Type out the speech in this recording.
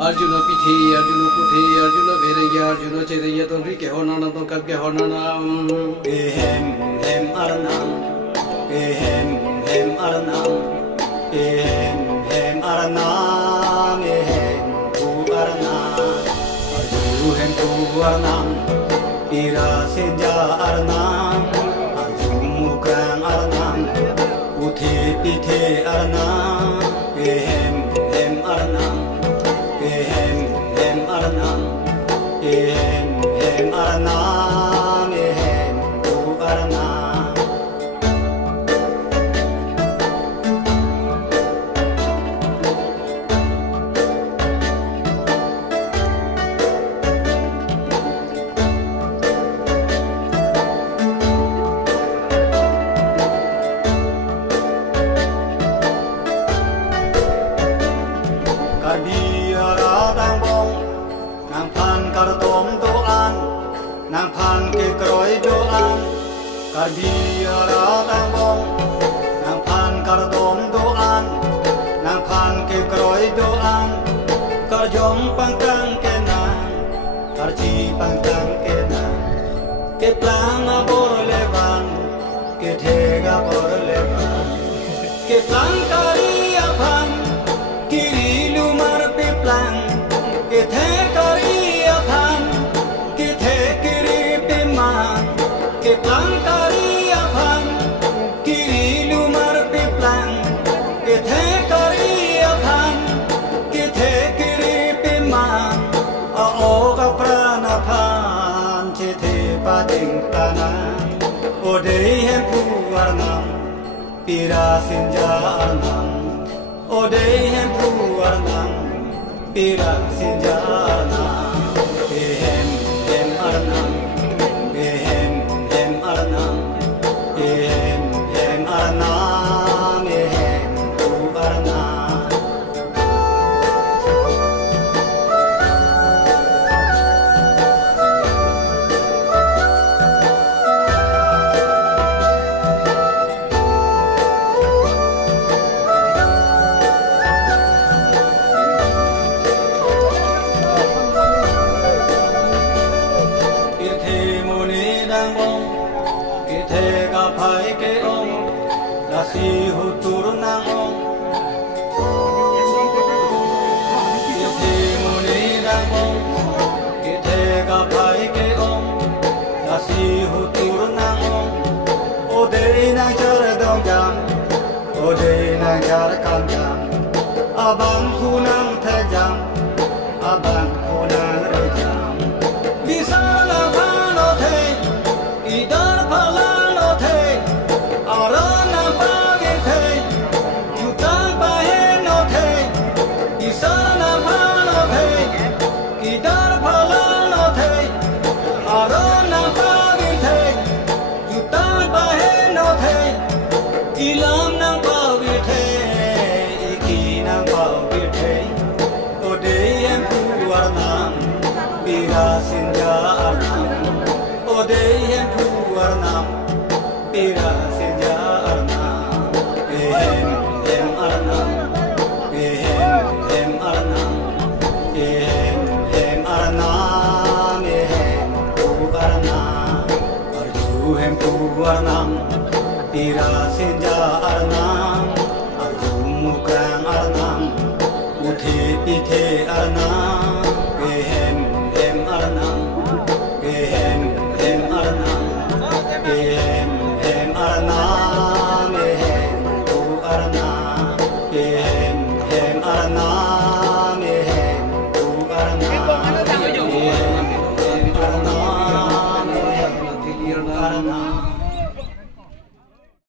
Arjuna Pithi, Arjuna Puthi, Arjuna Viraya, Arjuna Chedaya, Tonrike Honana, Tonkapke Honana. Ehem, hem Arnam, Ehem, hem Arnam, Ehem, hem Arnam, Ehem, Pu Arnam, Arjuhem Pu Arnam, Ira Senja Arnam, Arjumukrang Arnam, Puthi Pithi Arnam, Ehem, hem Arnam. Ehem, hem Arnam, Ehem, hem Arnam, Ehem, Pu Arnam. Nang pan ke kroi doan Karbiara bang bong Nang pan kar dom doan Nang pan ke kroi doan Kar jom pang tang ke nang Kar chi pang tang ke nang Ke plang abor levan Ke thega bor levan Ke plang kari apan Kiri lumar pe plang Ke the kari apan Ke plang kari apan Kiri lumar pe plang Ke the kari apan Ke the kiri pe man A oga prana pan Che the pa ding tanan O dey hem pu arnam Pira sinja arnam O dey hem pu arnam Pira sinja arnam Ehem hem arnam Ehem Arnam, Ehem, hem Arnam, Ehem, Pu Arnam. Irthi muni dang bong Thega phai ke ong Nasi hutur nang ong Irthi muni dang ong Thega phai ke ong Nasi hutur nang ong Ode nang char dong jam Ode nang char kam jam Abang khu nang the jam Abang khu nang re jam Bisa la phano the Idar phala Arana page the, Yutan pahe no the, Isana phano the, Idar phala no the, Arana page the, Yutan pahe no the, Ilam nang page the, Iki nang page the, Odeyem pu arnam, Pira sinja arnam, Odeyem pu arnam, Pira sinja arnam, Ehem, hem arnam, Ehem, hem arnam, Ehem, hem arnam, Ehem, pu arnam, Arjuhem pu arnam, Pira sinja arnam.